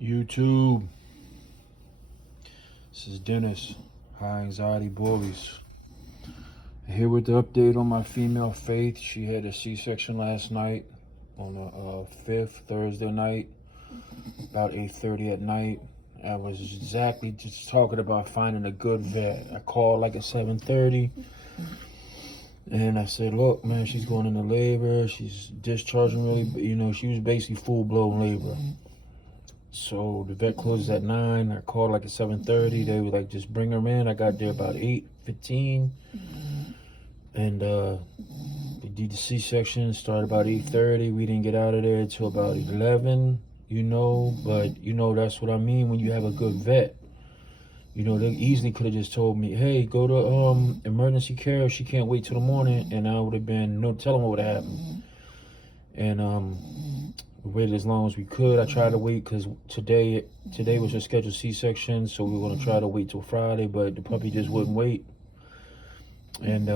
YouTube. This is Dennis, High Anxiety Bullies. Here with the update on my female Faith. She had a C-section last night on the 5th, Thursday night, about 8:30 at night. I was exactly just talking about finding a good vet. I called like at 7:30. And I said, look, man, she's going into labor. She's discharging really, she was basically full-blown labor. So the vet closes at 9. I called like at 7:30. They were like, just bring her in. I got there about 8:15. And they did the C-section, started about 8:30. We didn't get out of there until about 11, but that's what I mean when you have a good vet. They easily could have just told me, hey, go to emergency care. She can't wait till the morning. And I would have been, no telling what would have happened. And we waited as long as we could. I tried to wait because today was a scheduled C-section. So we were going to try to wait till Friday, but the puppy just wouldn't wait. And,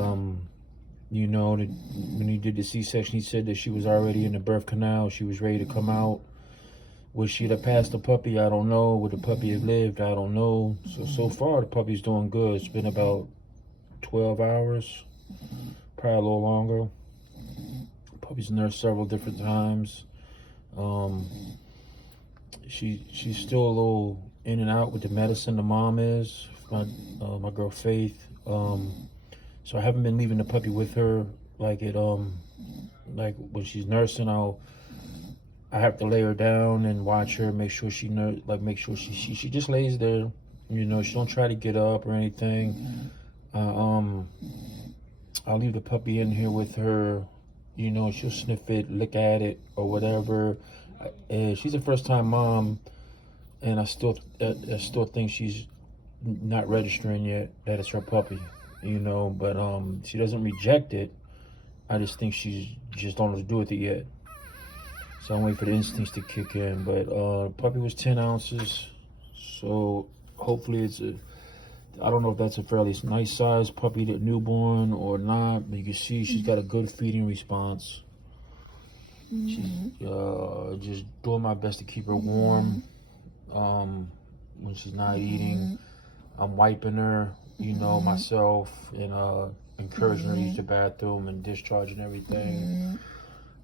when he did the C-section, he said that she was already in the birth canal. She was ready to come out. Would she have passed the puppy? I don't know. Would the puppy have lived? I don't know. So far, the puppy's doing good. It's been about 12 hours, probably a little longer. Puppy's nursed several different times. She's still a little in and out with the medicine. The mom is, my girl Faith. So I haven't been leaving the puppy with her. Like when she's nursing, I have to lay her down and watch her, make sure she just lays there. She don't try to get up or anything. I'll leave the puppy in here with her. She'll sniff it, lick at it, or whatever. She's a first-time mom, and I still think she's not registering yet that it's her puppy. But she doesn't reject it. I just think she's just don't know what to do with it yet. So I'm waiting for the instincts to kick in. But the puppy was 10 ounces. So hopefully I don't know if that's a fairly nice size puppy, that newborn or not. But you can see she's got a good feeding response. She's just doing my best to keep her warm when she's not eating. I'm wiping her, myself, and encouraging her to use the bathroom and discharging everything.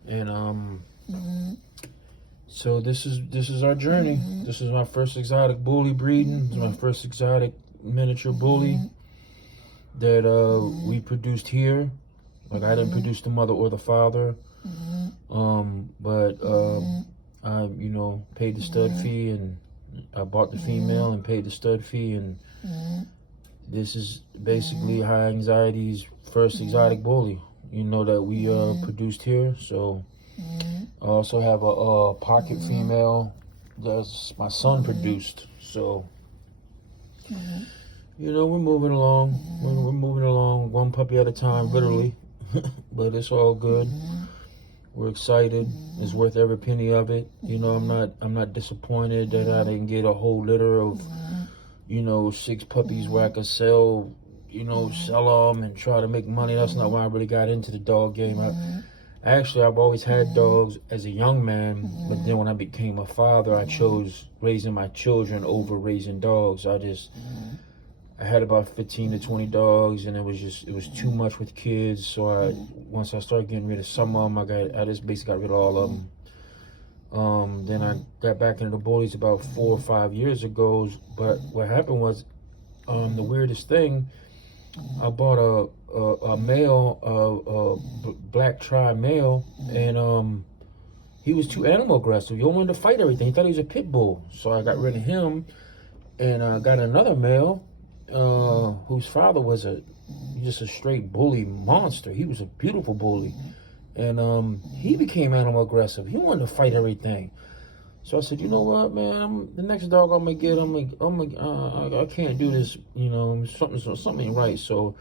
And so this is our journey. This is my first exotic bully breeding. This is my first exotic miniature bully that we produced here. Like, I didn't produce the mother or the father, but I paid the stud fee, and I bought the female and paid the stud fee, and this is basically High Anxiety's first exotic bully that we produced here. So I also have a pocket female that's my son produced. So we're moving along. We're moving along one puppy at a time, literally. But it's all good. We're excited. It's worth every penny of it. I'm not disappointed that I didn't get a whole litter of 6 puppies where I could sell them and try to make money. That's not why I really got into the dog game. I've always had dogs as a young man, but then when I became a father, I chose raising my children over raising dogs. I had about 15 to 20 dogs, and it was too much with kids. So once I started getting rid of some of them, I just basically got rid of all of them. Then I got back into the bullies about 4 or 5 years ago. But what happened was, the weirdest thing, I bought a male, black tri male, and he was too animal aggressive. He wanted to fight everything. He thought he was a pit bull. So I got rid of him, and I got another male whose father was just a straight bully monster. He was a beautiful bully, and he became animal aggressive. He wanted to fight everything. So I said, you know what, man? The next dog I'm gonna get, I can't do this. Something ain't right. So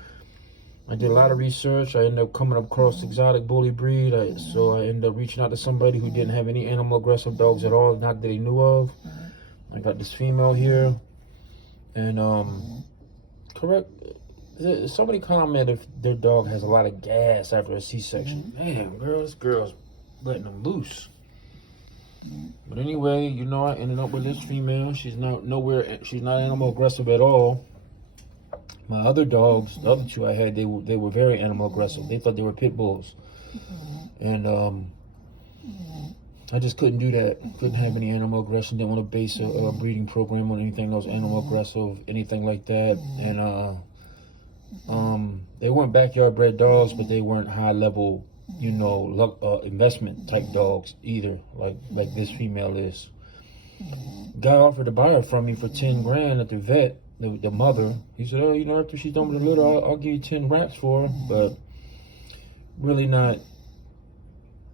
I did a lot of research. I ended up coming across exotic bully breed. So I ended up reaching out to somebody who didn't have any animal aggressive dogs at all, not that he knew of. I got this female here, and correct. Somebody commented if their dog has a lot of gas after a C-section. Man, girl, this girl's letting them loose. But anyway, you know, I ended up with this female. She's not animal aggressive at all. My other dogs, the other two I had, they were very animal aggressive. They thought they were pit bulls, and I just couldn't do that. Couldn't have any animal aggression. Didn't want to base a breeding program on anything that was animal aggressive, anything like that. And they weren't backyard bred dogs, but they weren't high level, you know, investment type dogs either, like this female is. Guy offered to buy her from me for 10 grand at the vet. The mother, he said, oh, you know, after she's done with the litter, I'll give you 10 wraps for her. But really not.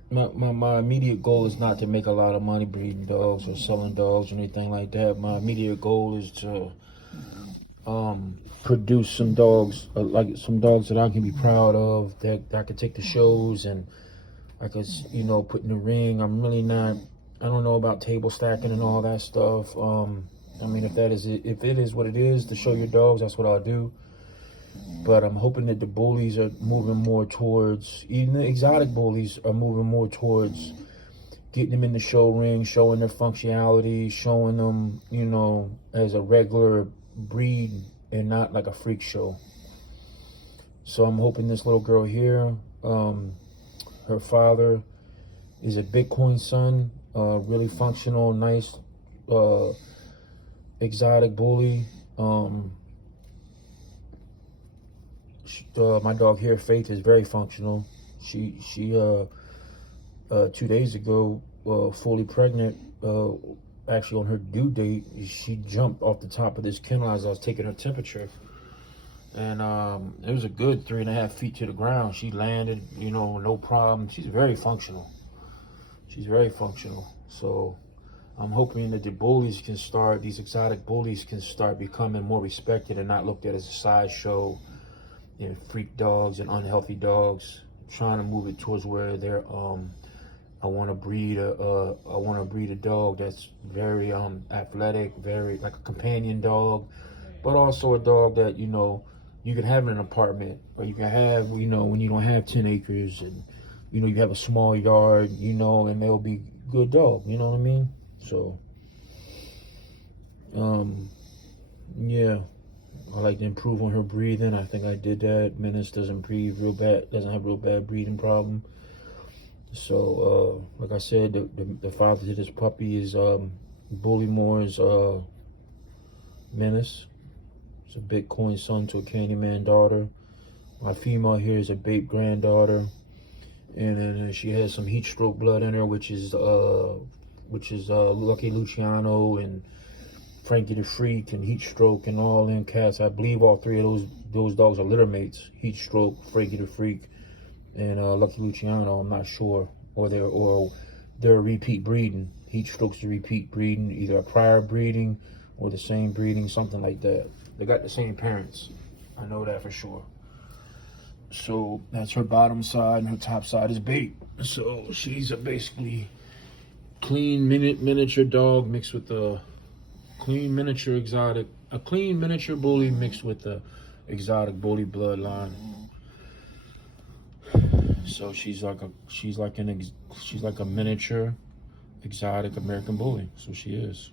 My immediate goal is not to make a lot of money breeding dogs or selling dogs or anything like that. My immediate goal is to produce some dogs, like some dogs that I can be proud of, that I could take to shows and I could, you know, put in the ring. I'm really not, I don't know about table stacking and all that stuff. I mean, if it is what it is to show your dogs, that's what I'll do. But I'm hoping that the bullies are moving more towards, even the exotic bullies are moving more towards getting them in the show ring, showing their functionality, showing them, you know, as a regular breed and not like a freak show. So I'm hoping this little girl here, her father is a Bitcoin son, really functional, nice, exotic bully. My dog here, Faith, is very functional. She 2 days ago, fully pregnant, actually on her due date, she jumped off the top of this kennel as I was taking her temperature. And it was a good 3.5 feet to the ground. She landed, you know, no problem. She's very functional. She's very functional. So I'm hoping that the bullies can start, these exotic bullies can start becoming more respected and not looked at as a sideshow, you know, freak dogs and unhealthy dogs. I'm trying to move it towards where they're I want to breed a dog that's very athletic, very like a companion dog, but also a dog that, you know, you can have in an apartment, or you can have, you know, when you don't have 10 acres and, you know, you have a small yard, you know, and they'll be good dog, you know what I mean? So yeah, I like to improve on her breathing. I think I did that. Menace doesn't breathe real bad, doesn't have real bad breathing problem. So like I said, the father to this puppy is Bully Moore's Menace. It's a Bitcoin son to a Candyman daughter. My female here is a Bape granddaughter, and then she has some heat stroke blood in her, which is Lucky Luciano and Frankie the Freak and Heat Stroke and all them cats. I believe all three of those dogs are litter mates. Heat Stroke, Frankie the Freak, and Lucky Luciano. I'm not sure, or they're repeat breeding. Heat Stroke's the repeat breeding, either a prior breeding or the same breeding, something like that. They got the same parents. I know that for sure. So that's her bottom side, and her top side is Bape. So she's a basically clean miniature dog mixed with a clean miniature exotic, a clean miniature bully mixed with the exotic bully bloodline. So she's like a miniature exotic American bully. So she is.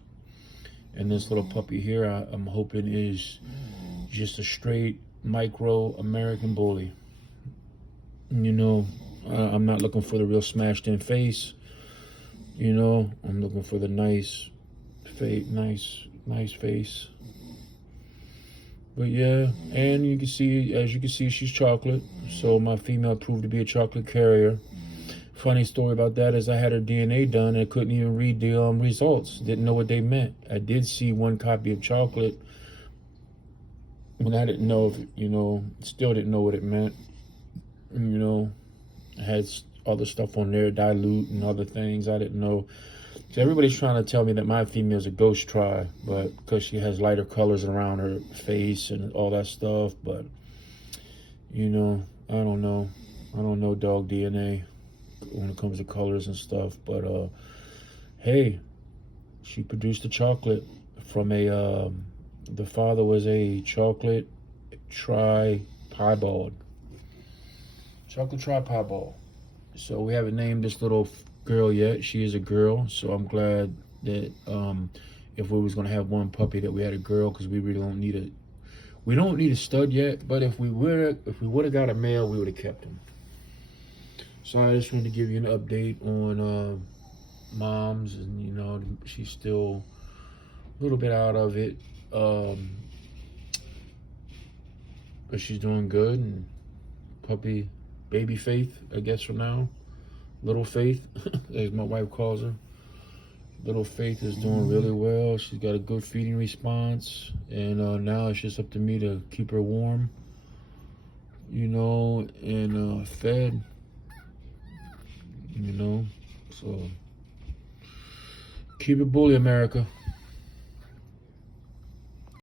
And this little puppy here, I'm hoping is just a straight micro American bully. You know, I'm not looking for the real smashed in face. You know, I'm looking for the nice face. But yeah, and you can see, as you can see, she's chocolate. So my female proved to be a chocolate carrier. Funny story about that is I had her DNA done and I couldn't even read the results. Didn't know what they meant. I did see one copy of chocolate, and I didn't know if, you know, still didn't know what it meant. You know, I had other stuff on there, dilute and other things I didn't know. So everybody's trying to tell me that my female's a ghost try, but because she has lighter colors around her face and all that stuff. But, you know, I don't know dog DNA when it comes to colors and stuff. But hey, she produced a chocolate from a the father was a chocolate piebald. So we haven't named this little girl yet. She is a girl, so I'm glad that if we was gonna have one puppy, that we had a girl, because we really don't need a stud yet. But if we would have got a male, we would have kept him. So I just wanted to give you an update on moms, and you know, she's still a little bit out of it, but she's doing good. And puppy, baby Faith, I guess for now, little Faith, as my wife calls her. Little Faith is doing really well. She's got a good feeding response, and now it's just up to me to keep her warm, you know, and fed, you know. So keep it bully, America.